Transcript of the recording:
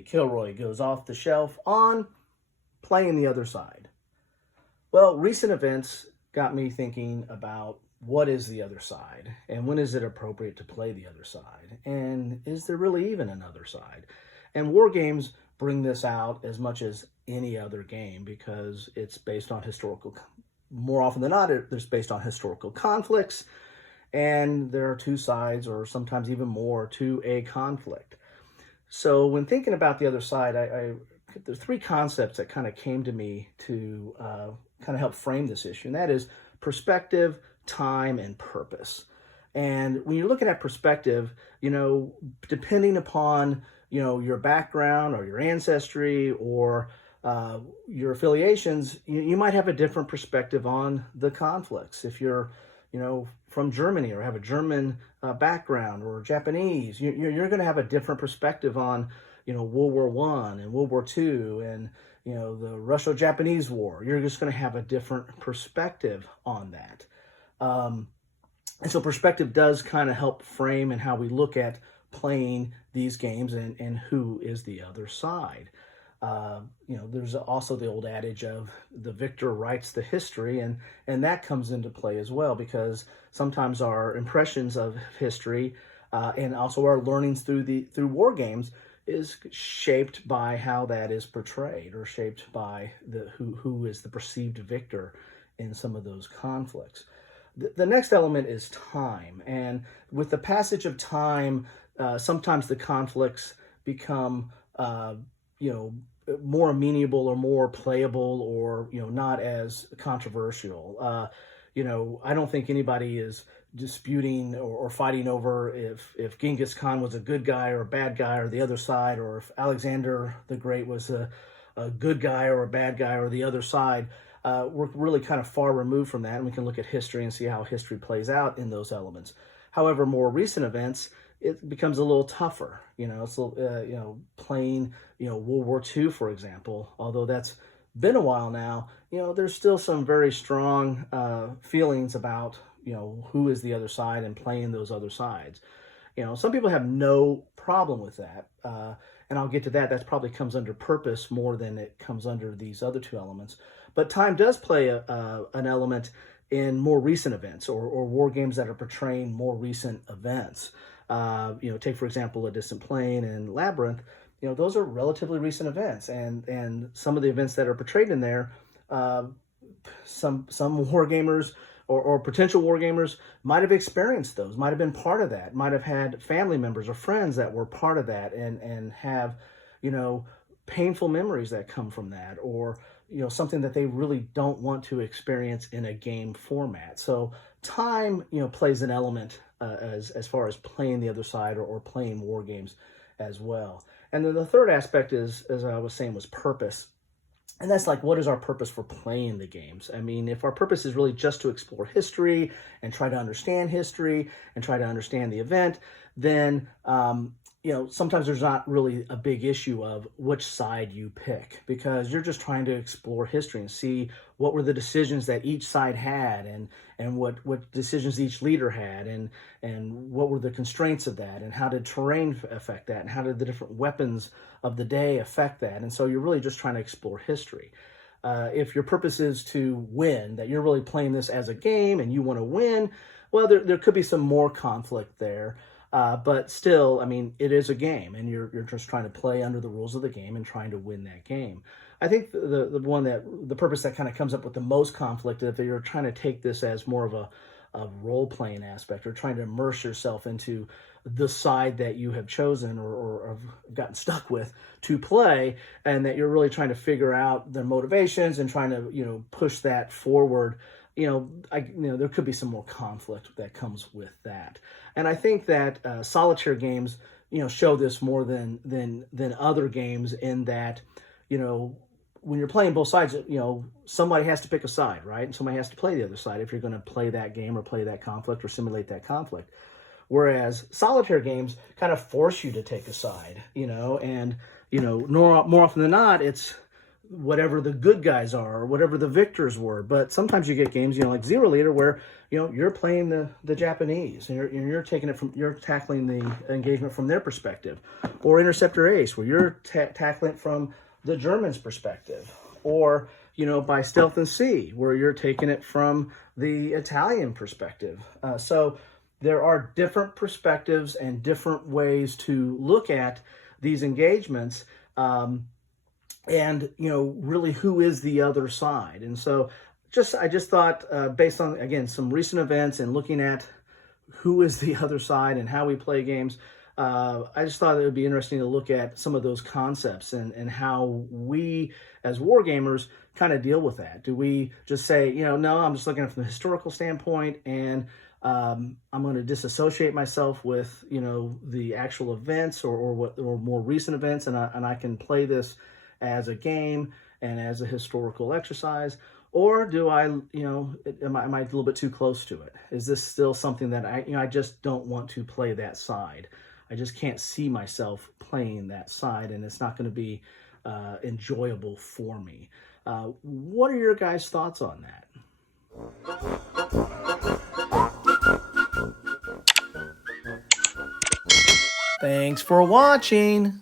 quickly Kilroy goes off the shelf on playing the other side? Well, recent events got me thinking about what is the other side and when is it appropriate to play the other side? And is there really even another side? And war games bring this out as much as any other game because it's based on more often than not, it's based on historical conflicts. And there are two sides, or sometimes even more, to a conflict. So when thinking about the other side, there's three concepts that kind of came to me to kind of help frame this issue. And that is perspective, time, and purpose. And when you're looking at perspective, depending upon, your background or your ancestry or your affiliations, you might have a different perspective on the conflicts. If you're, from Germany or have a German background or Japanese, you're going to have a different perspective on, World War I and World War II and, the Russo-Japanese War. You're just going to have a different perspective on that. And so perspective does kind of help frame and how we look at playing these games and who is the other side. There's also the old adage of the victor writes the history, and that comes into play as well, because sometimes our impressions of history and also our learnings through war games is shaped by how that is portrayed, or shaped by who is the perceived victor in some of those conflicts. The next element is time, and with the passage of time, sometimes the conflicts become more amenable or more playable, or not as controversial. I don't think anybody is disputing or fighting over if Genghis Khan was a good guy or a bad guy or the other side, or if Alexander the Great was a good guy or a bad guy or the other side. We're really kind of far removed from that, and we can look at history and see how history plays out in those elements. However, more recent events, it becomes a little tougher. It's a little, playing, World War II, for example, although that's been a while now, there's still some very strong feelings about, who is the other side and playing those other sides. Some people have no problem with that. And I'll get to that. That probably comes under purpose more than it comes under these other two elements. But time does play an element in more recent events, or war games that are portraying more recent events. Take, for example, A Distant Plain and Labyrinth. Those are relatively recent events, and some of the events that are portrayed in there, some war gamers or potential war gamers might have experienced those, might have been part of that, might have had family members or friends that were part of that, and have, painful memories that come from that, or something that they really don't want to experience in a game format. So time, plays an element as far as playing the other side or playing war games as well. And then the third aspect is, as I was saying, was purpose. And that's like, what is our purpose for playing the games? I mean, if our purpose is really just to explore history and try to understand history and try to understand the event, then sometimes there's not really a big issue of which side you pick, because you're just trying to explore history and see what were the decisions that each side had, and what decisions each leader had, and what were the constraints of that, and how did terrain affect that, and how did the different weapons of the day affect that. And so you're really just trying to explore history. If your purpose is to win, that you're really playing this as a game and you want to win, well, there could be some more conflict there. But still, I mean, it is a game, and you're just trying to play under the rules of the game and trying to win that game. I think the purpose that kind of comes up with the most conflict, if you're trying to take this as more of a role-playing aspect, or trying to immerse yourself into the side that you have chosen or have gotten stuck with to play, and that you're really trying to figure out their motivations and trying to, push that forward. There could be some more conflict that comes with that. And I think that solitaire games, show this more than other games, in that, when you're playing both sides, somebody has to pick a side, right? And somebody has to play the other side if you're going to play that game or play that conflict or simulate that conflict. Whereas solitaire games kind of force you to take a side, and more often than not, it's whatever the good guys are or whatever the victors were. But sometimes you get games, like Zero Leader, where you're playing the Japanese and you're taking it from, you're tackling the engagement from their perspective, or Interceptor Ace, where you're tackling it from the Germans' perspective, or by Stealth and Sea, where you're taking it from the Italian perspective. So there are different perspectives and different ways to look at these engagements. And really, who is the other side? And so I just thought, based on, again, some recent events and looking at who is the other side and how we play games, I just thought it would be interesting to look at some of those concepts and how we as wargamers kind of deal with that. Do we just say, no, I'm just looking at it from the historical standpoint, and I'm going to disassociate myself with the actual events or more recent events, and I can play this as a game and as a historical exercise? Or do I, am I a little bit too close to it? Is this still something that I just don't want to play that side? I just can't see myself playing that side, and it's not going to be enjoyable for me. What are your guys' thoughts on that? Thanks for watching.